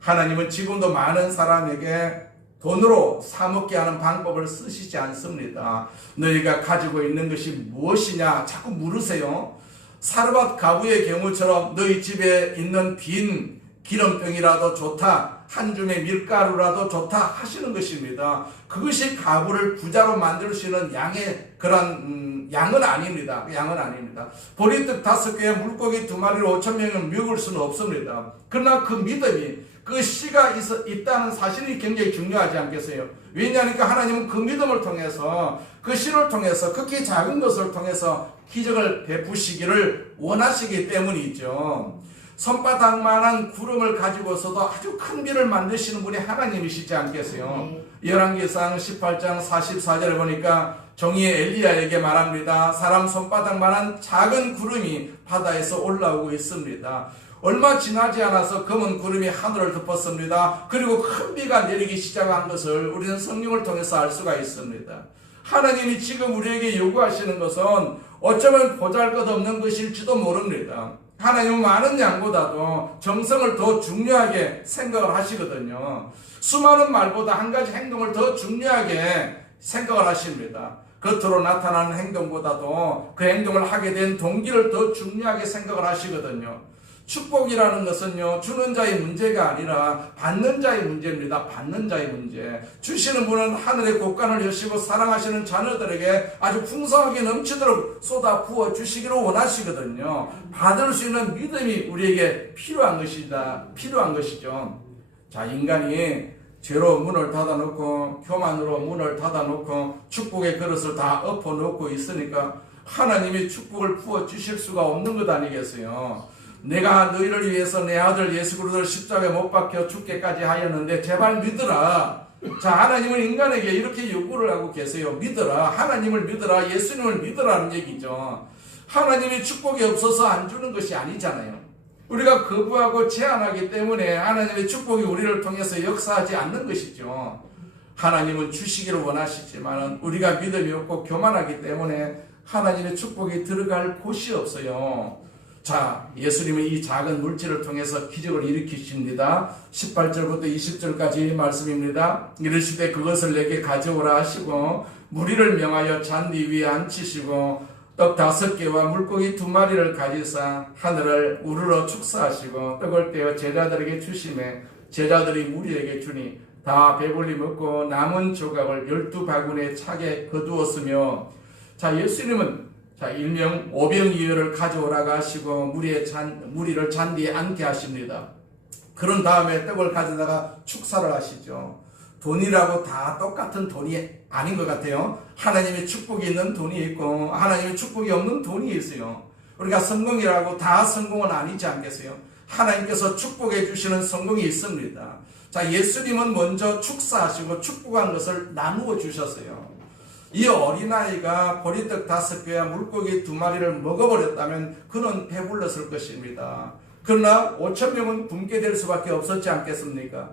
하나님은 지금도 많은 사람에게 돈으로 사먹게 하는 방법을 쓰시지 않습니다. 너희가 가지고 있는 것이 무엇이냐 자꾸 물으세요. 사르밧 가부의 경우처럼 너희 집에 있는 빈 기름병이라도 좋다, 한 줌의 밀가루라도 좋다 하시는 것입니다. 그것이 가부를 부자로 만들 수 있는 양의 그런 양은 아닙니다. 양은 아닙니다. 보리떡 5개에 물고기 2마리로 5,000명을 먹을 수는 없습니다. 그러나 그 믿음이, 그 씨가 있다는 사실이 굉장히 중요하지 않겠어요? 왜냐하니까 하나님은 그 믿음을 통해서, 그 씨를 통해서, 극히 작은 것을 통해서 기적을 베푸시기를 원하시기 때문이죠. 손바닥만한 구름을 가지고서도 아주 큰 비를 만드시는 분이 하나님이시지 않겠어요? 열왕기상 18장 44절에 보니까 종이 엘리야에게 말합니다. 사람 손바닥만한 작은 구름이 바다에서 올라오고 있습니다. 얼마 지나지 않아서 검은 구름이 하늘을 덮었습니다. 그리고 큰 비가 내리기 시작한 것을 우리는 성경을 통해서 알 수가 있습니다. 하나님이 지금 우리에게 요구하시는 것은 어쩌면 보잘것없는 것일지도 모릅니다. 하나님은 많은 양보다도 정성을 더 중요하게 생각을 하시거든요. 수많은 말보다 한 가지 행동을 더 중요하게 생각을 하십니다. 겉으로 나타나는 행동보다도 그 행동을 하게 된 동기를 더 중요하게 생각을 하시거든요. 축복이라는 것은요, 주는 자의 문제가 아니라 받는 자의 문제입니다. 받는 자의 문제. 주시는 분은 하늘의 곳간을 여시고 사랑하시는 자녀들에게 아주 풍성하게 넘치도록 쏟아 부어 주시기를 원하시거든요. 받을 수 있는 믿음이 우리에게 필요한 것이죠. 자, 인간이 죄로 문을 닫아놓고 교만으로 문을 닫아놓고 축복의 그릇을 다 엎어놓고 있으니까 하나님이 축복을 부어 주실 수가 없는 것 아니겠어요? 내가 너희를 위해서 내 아들 예수 그리스도를 십자가에 못 박혀 죽게까지 하였는데 제발 믿으라. 자, 하나님은 인간에게 이렇게 요구를 하고 계세요. 믿어라. 하나님을 믿어라. 예수님을 믿으라는 얘기죠. 하나님이 축복이 없어서 안 주는 것이 아니잖아요. 우리가 거부하고 제한하기 때문에 하나님의 축복이 우리를 통해서 역사하지 않는 것이죠. 하나님은 주시기를 원하시지만 우리가 믿음이 없고 교만하기 때문에 하나님의 축복이 들어갈 곳이 없어요. 자, 예수님은 이 작은 물질을 통해서 기적을 일으키십니다. 18절부터 20절까지 말씀입니다. 이르시되 그것을 내게 가져오라 하시고 무리를 명하여 잔디 위에 앉히시고 떡 5개와 물고기 2마리를 가지사 하늘을 우러러 축사하시고 떡을 떼어 제자들에게 주시매 제자들이 무리에게 주니 다 배불리 먹고 남은 조각을 12바구니에 차게 거두었으며, 자, 예수님은 일명 오병이어를 가져오라고 하시고 무리를 잔디에 앉게 하십니다. 그런 다음에 떡을 가져다가 축사를 하시죠. 돈이라고 다 똑같은 돈이 아닌 것 같아요. 하나님의 축복이 있는 돈이 있고 하나님의 축복이 없는 돈이 있어요. 우리가 성공이라고 다 성공은 아니지 않겠어요? 하나님께서 축복해 주시는 성공이 있습니다. 자, 예수님은 먼저 축사하시고 축복한 것을 나누어 주셨어요. 이 어린아이가 보리떡 5개와 물고기 2마리를 먹어버렸다면 그는 배불렀을 것입니다. 그러나 5,000명은 굶게 될 수밖에 없었지 않겠습니까?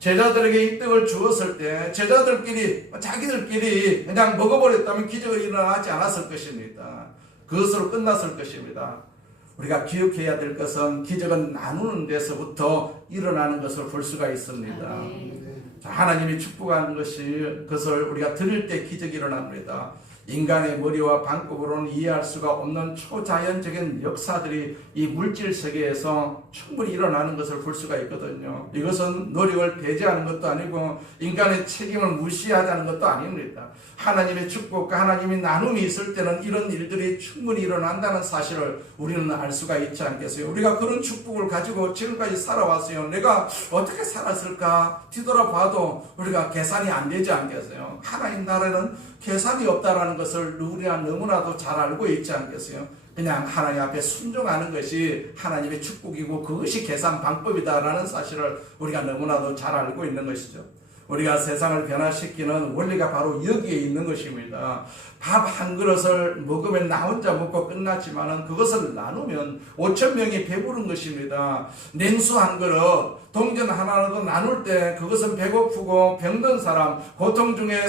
제자들에게 이 떡을 주었을 때 자기들끼리 그냥 먹어버렸다면 기적이 일어나지 않았을 것입니다. 그것으로 끝났을 것입니다. 우리가 기억해야 될 것은 기적은 나누는 데서부터 일어나는 것을 볼 수가 있습니다. 자, 하나님이 축복하는 그것을 우리가 들을 때 기적이 일어납니다. 인간의 머리와 방법으로는 이해할 수가 없는 초자연적인 역사들이 이 물질 세계에서 충분히 일어나는 것을 볼 수가 있거든요. 이것은 노력을 배제하는 것도 아니고 인간의 책임을 무시하자는 것도 아닙니다. 하나님의 축복과 하나님의 나눔이 있을 때는 이런 일들이 충분히 일어난다는 사실을 우리는 알 수가 있지 않겠어요? 우리가 그런 축복을 가지고 지금까지 살아왔어요. 내가 어떻게 살았을까 뒤돌아봐도 우리가 계산이 안 되지 않겠어요? 하나님 나라는 계산이 없다라는 것을 우리가 너무나도 잘 알고 있지 않겠어요? 그냥 하나님 앞에 순종하는 것이 하나님의 축복이고 그것이 계산 방법이다라는 사실을 우리가 너무나도 잘 알고 있는 것이죠. 우리가 세상을 변화시키는 원리가 바로 여기에 있는 것입니다. 밥 한 그릇을 먹으면 나 혼자 먹고 끝났지만 그것을 나누면 5,000명이 배부른 것입니다. 냉수 한 그릇, 동전 하나라도 나눌 때 그것은 배고프고 병든 사람, 고통 중에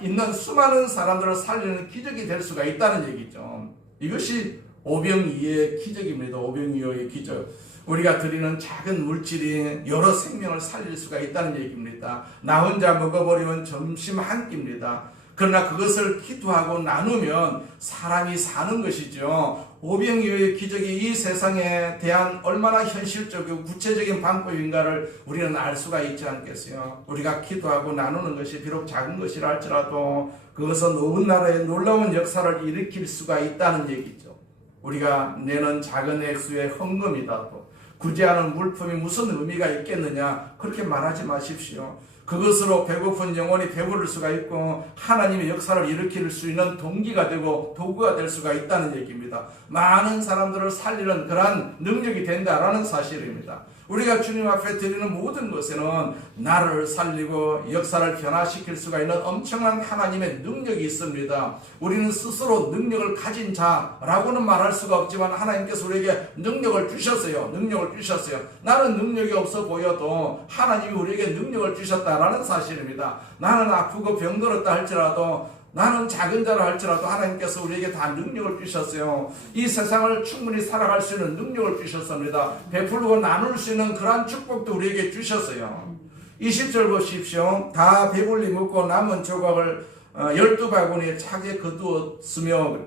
있는 수많은 사람들을 살리는 기적이 될 수가 있다는 얘기죠. 이것이 오병이어의 기적입니다. 오병이어의 기적. 우리가 드리는 작은 물질이 여러 생명을 살릴 수가 있다는 얘기입니다. 나 혼자 먹어버리면 점심 한 끼입니다. 그러나 그것을 기도하고 나누면 사람이 사는 것이죠. 오병이어의 기적이 이 세상에 대한 얼마나 현실적이고 구체적인 방법인가를 우리는 알 수가 있지 않겠어요? 우리가 기도하고 나누는 것이 비록 작은 것이라 할지라도 그것은 온 나라에 놀라운 역사를 일으킬 수가 있다는 얘기죠. 우리가 내는 작은 액수의 헌금이다도 구제하는 물품이 무슨 의미가 있겠느냐, 그렇게 말하지 마십시오. 그것으로 배고픈 영혼이 배부를 수가 있고 하나님의 역사를 일으킬 수 있는 동기가 되고 도구가 될 수가 있다는 얘기입니다. 많은 사람들을 살리는 그러한 능력이 된다라는 사실입니다. 우리가 주님 앞에 드리는 모든 것에는 나를 살리고 역사를 변화시킬 수가 있는 엄청난 하나님의 능력이 있습니다. 우리는 스스로 능력을 가진 자라고는 말할 수가 없지만 하나님께서 우리에게 능력을 주셨어요. 능력을 주셨어요. 나는 능력이 없어 보여도 하나님이 우리에게 능력을 주셨다라는 사실입니다. 나는 아프고 병들었다 할지라도, 나는 작은 자라 할지라도 하나님께서 우리에게 다 능력을 주셨어요. 이 세상을 충분히 살아갈 수 있는 능력을 주셨습니다. 베풀고 나눌 수 있는 그러한 축복도 우리에게 주셨어요. 20절 보십시오. 다 배불리 먹고 남은 조각을 12바구니에 차게 거두었으며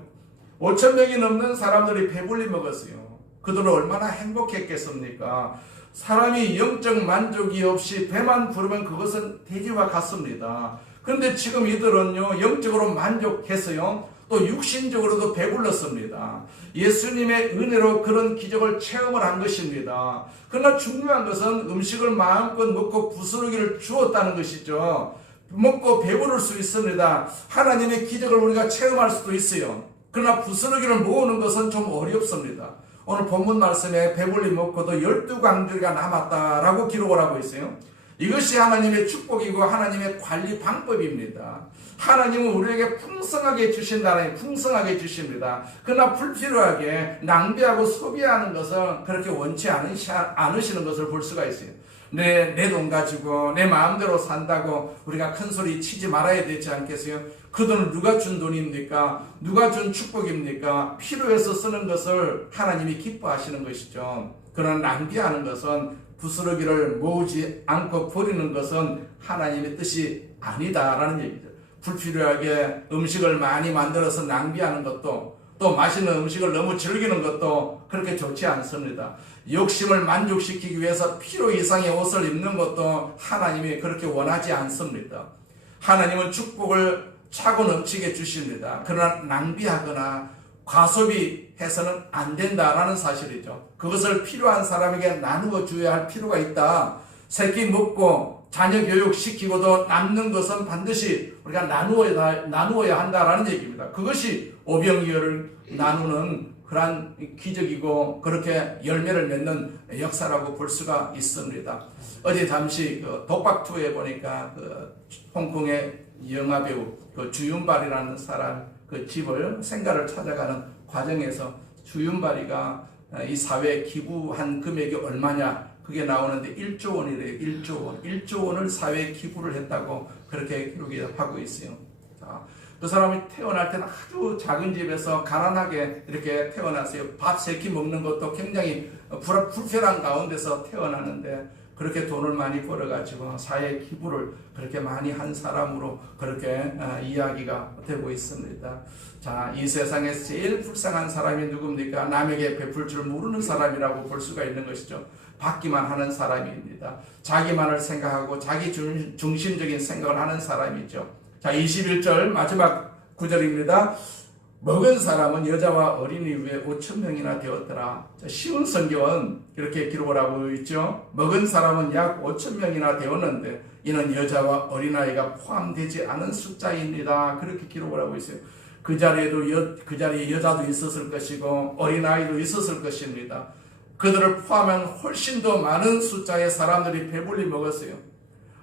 5,000명이 넘는 사람들이 배불리 먹었어요. 그들은 얼마나 행복했겠습니까? 사람이 영적 만족이 없이 배만 부르면 그것은 돼지와 같습니다. 그런데 지금 이들은요, 영적으로 만족했어요. 또 육신적으로도 배불렀습니다. 예수님의 은혜로 그런 기적을 체험을 한 것입니다. 그러나 중요한 것은 음식을 마음껏 먹고 부스러기를 주었다는 것이죠. 먹고 배부를 수 있습니다. 하나님의 기적을 우리가 체험할 수도 있어요. 그러나 부스러기를 모으는 것은 좀 어렵습니다. 오늘 본문 말씀에 배불리 먹고도 12광주리가 남았다라고 기록을 하고 있어요. 이것이 하나님의 축복이고 하나님의 관리 방법입니다. 하나님은 우리에게 풍성하게 주신다는, 풍성하게 주십니다. 그러나 불필요하게 낭비하고 소비하는 것은 그렇게 원치 않으시는 것을 볼 수가 있어요. 내 돈 가지고 내 마음대로 산다고 우리가 큰 소리 치지 말아야 되지 않겠어요? 그 돈은 누가 준 돈입니까? 누가 준 축복입니까? 필요해서 쓰는 것을 하나님이 기뻐하시는 것이죠. 그러나 낭비하는 것은, 부스러기를 모으지 않고 버리는 것은 하나님의 뜻이 아니다라는 얘기죠. 불필요하게 음식을 많이 만들어서 낭비하는 것도, 또 맛있는 음식을 너무 즐기는 것도 그렇게 좋지 않습니다. 욕심을 만족시키기 위해서 필요 이상의 옷을 입는 것도 하나님이 그렇게 원하지 않습니다. 하나님은 축복을 차고 넘치게 주십니다. 그러나 낭비하거나 과소비해서는 안 된다라는 사실이죠. 그것을 필요한 사람에게 나누어 줘야 할 필요가 있다. 새끼 먹고 자녀 교육시키고도 남는 것은 반드시 우리가 나누어야 한다라는 얘기입니다. 그것이 오병이어를 나누는 그러한 기적이고 그렇게 열매를 맺는 역사라고 볼 수가 있습니다. 어제 잠시 독박2에 보니까 홍콩의 영화배우 주윤발이라는 사람 그 집을 생가를 찾아가는 과정에서 주윤발이가 이 사회에 기부한 금액이 얼마냐 그게 나오는데 1조 원이래요. 1조 원. 1조 원을 사회에 기부를 했다고 그렇게 기록이 하고 있어요. 자, 그 사람이 태어날 때는 아주 작은 집에서 가난하게 이렇게 태어났어요. 밥 3끼 먹는 것도 굉장히 불편한 가운데서 태어났는데 그렇게 돈을 많이 벌어가지고 사회 기부를 그렇게 많이 한 사람으로 그렇게 이야기가 되고 있습니다. 자, 이 세상에서 제일 불쌍한 사람이 누굽니까? 남에게 베풀 줄 모르는 사람이라고 볼 수가 있는 것이죠. 받기만 하는 사람입니다. 자기만을 생각하고 자기 중심적인 생각을 하는 사람이죠. 자, 21절 마지막 구절입니다. 먹은 사람은 여자와 어린이 외에 5,000명이나 되었더라. 쉬운 성경은 이렇게 기록을 하고 있죠. 먹은 사람은 약 5,000명이나 되었는데 이는 여자와 어린아이가 포함되지 않은 숫자입니다. 그렇게 기록을 하고 있어요. 그 자리에 여자도 있었을 것이고 어린아이도 있었을 것입니다. 그들을 포함한 훨씬 더 많은 숫자의 사람들이 배불리 먹었어요.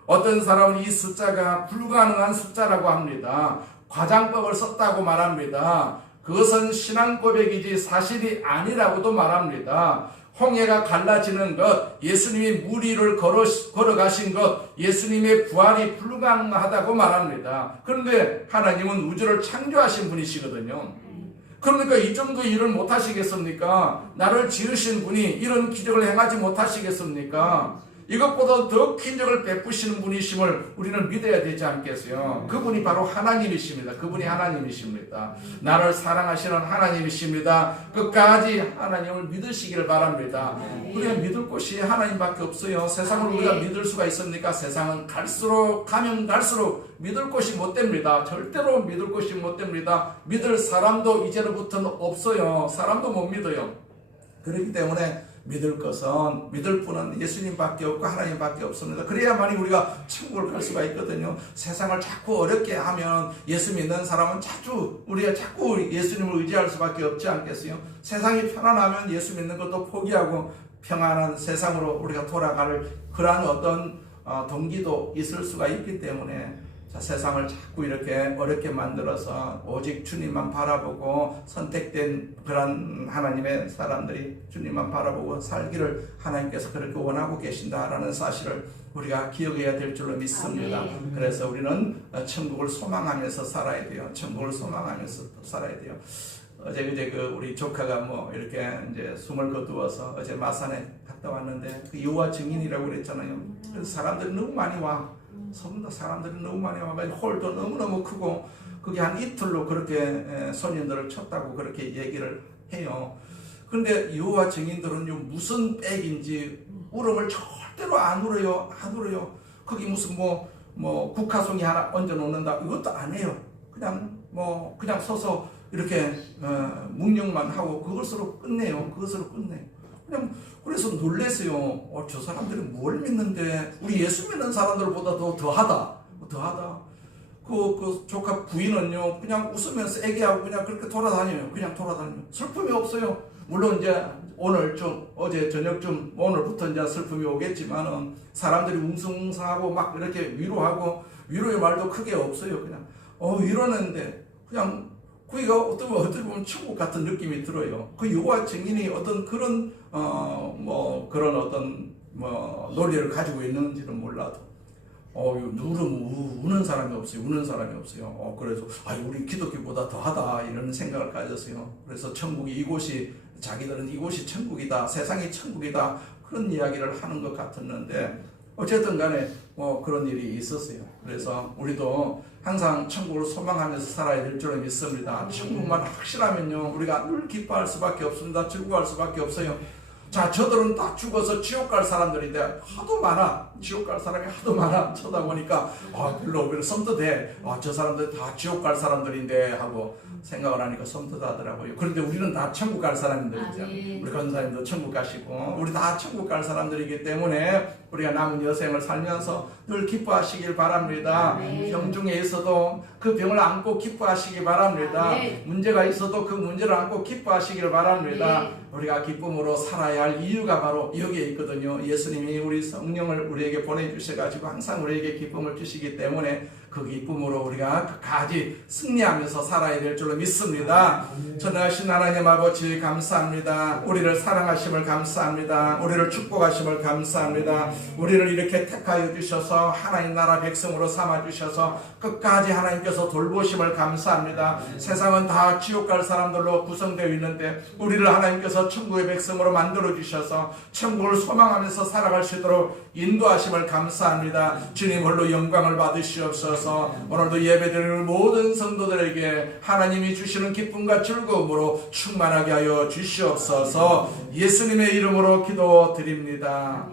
어떤 사람은 이 숫자가 불가능한 숫자라고 합니다. 과장법을 썼다고 말합니다. 그것은 신앙 고백이지 사실이 아니라고도 말합니다. 홍해가 갈라지는 것, 예수님이 물 위를 걸어가신 것, 예수님의 부활이 불가능하다고 말합니다. 그런데 하나님은 우주를 창조하신 분이시거든요. 그러니까 이 정도 일을 못하시겠습니까? 나를 지으신 분이 이런 기적을 행하지 못하시겠습니까? 이것보다 더 기적을 베푸시는 분이심을 우리는 믿어야 되지 않겠어요? 그분이 바로 하나님이십니다. 그분이 하나님이십니다. 나를 사랑하시는 하나님이십니다. 끝까지 하나님을 믿으시기를 바랍니다. 우리가 믿을 곳이 하나님밖에 없어요. 세상을 우리가 믿을 수가 있습니까? 세상은 가면 갈수록 믿을 곳이 못 됩니다. 절대로 믿을 곳이 못 됩니다. 믿을 사람도 이제로부터는 없어요. 사람도 못 믿어요. 그렇기 때문에 믿을 분은 예수님밖에 없고 하나님밖에 없습니다. 그래야만이 우리가 천국을 갈 수가 있거든요. 세상을 자꾸 어렵게 하면 예수 믿는 사람은 우리가 자꾸 예수님을 의지할 수밖에 없지 않겠어요? 세상이 편안하면 예수 믿는 것도 포기하고 평안한 세상으로 우리가 돌아갈 그러한 어떤 동기도 있을 수가 있기 때문에 자, 세상을 자꾸 이렇게 어렵게 만들어서 오직 주님만 바라보고 선택된 그런 하나님의 사람들이 주님만 바라보고 살기를 하나님께서 그렇게 원하고 계신다라는 사실을 우리가 기억해야 될 줄로 믿습니다. 그래서 우리는 천국을 소망하면서 살아야 돼요. 천국을 소망하면서 살아야 돼요. 어제 그제 우리 조카가 뭐 이렇게 이제 숨을 거두어서 어제 마산에 갔다 왔는데 그 여호와 증인이라고 그랬잖아요. 그래서 사람들이 너무 많이 와. 사람들이 너무 많이 와. 홀도 너무너무 크고 그게 한 이틀로 그렇게 손님들을 쳤다고 그렇게 얘기를 해요. 그런데 여호와 증인들은 무슨 백인지 울음을 절대로 안 울어요. 안 울어요. 거기 무슨 뭐 국화송이 하나 얹어 놓는다 이것도 안 해요. 그냥 서서 이렇게 묵념만 하고 그것으로 끝내요. 그냥 그래서 놀랐어요. 저 사람들이 뭘 믿는데 우리 예수 믿는 사람들보다 더하다. 그 조카 부인은요 그냥 웃으면서 애기하고 그냥 그렇게 돌아다녀요. 슬픔이 없어요. 물론 이제 어제 저녁쯤 오늘부터 이제 슬픔이 오겠지만은 사람들이 웅성웅성하고 막 이렇게 위로하고 위로의 말도 크게 없어요. 그냥 이러는데 그냥 거기가 어떻게 보면 천국 같은 느낌이 들어요. 그 여호와 증인이 어떤 그런 그런 어떤 논리를 가지고 있는지는 몰라도 우는 사람이 없어요. 그래서 우리 기독교보다 더하다 이런 생각을 가졌어요. 그래서 자기들은 이곳이 천국이다, 세상이 천국이다 그런 이야기를 하는 것 같았는데 어쨌든 간에 그런 일이 있었어요. 그래서 우리도 항상 천국을 소망하면서 살아야 될 줄을 믿습니다. 천국만 확실하면요 우리가 늘 기뻐할 수밖에 없습니다. 즐거워할 수밖에 없어요. 자, 저들은 다 죽어서 지옥 갈 사람들인데 지옥 갈 사람이 하도 많아. 쳐다보니까 별로 섬뜩해. 저 사람들 다 지옥 갈 사람들인데 하고 생각을 하니까 섬뜩하더라고요. 그런데 우리는 다 천국 갈 사람들이죠. 우리 권사님도 천국 가시고 우리 다 천국 갈 사람들이기 때문에 우리가 남은 여생을 살면서 늘 기뻐하시길 바랍니다. 병 중에 있어도 그 병을 안고 기뻐하시기 바랍니다. 문제가 있어도 그 문제를 안고 기뻐하시길 바랍니다. 우리가 기쁨으로 살아야 할 이유가 바로 여기에 있거든요. 예수님이 우리 성령을 우리에게 보내주셔가지고 항상 우리에게 기쁨을 주시기 때문에 그 기쁨으로 우리가 끝까지 승리하면서 살아야 될 줄로 믿습니다. 전능하신 하나님 아버지 감사합니다. 우리를 사랑하심을 감사합니다. 우리를 축복하심을 감사합니다. 우리를 이렇게 택하여 주셔서 하나님 나라 백성으로 삼아주셔서 끝까지 하나님께서 돌보심을 감사합니다. 세상은 다 지옥 갈 사람들로 구성되어 있는데 우리를 하나님께서 천국의 백성으로 만들어 주셔서 천국을 소망하면서 살아갈 수 있도록 인도하심을 감사합니다. 주님 홀로 영광을 받으시옵소서. 오늘도 예배드리는 모든 성도들에게 하나님이 주시는 기쁨과 즐거움으로 충만하게 하여 주시옵소서. 예수님의 이름으로 기도드립니다.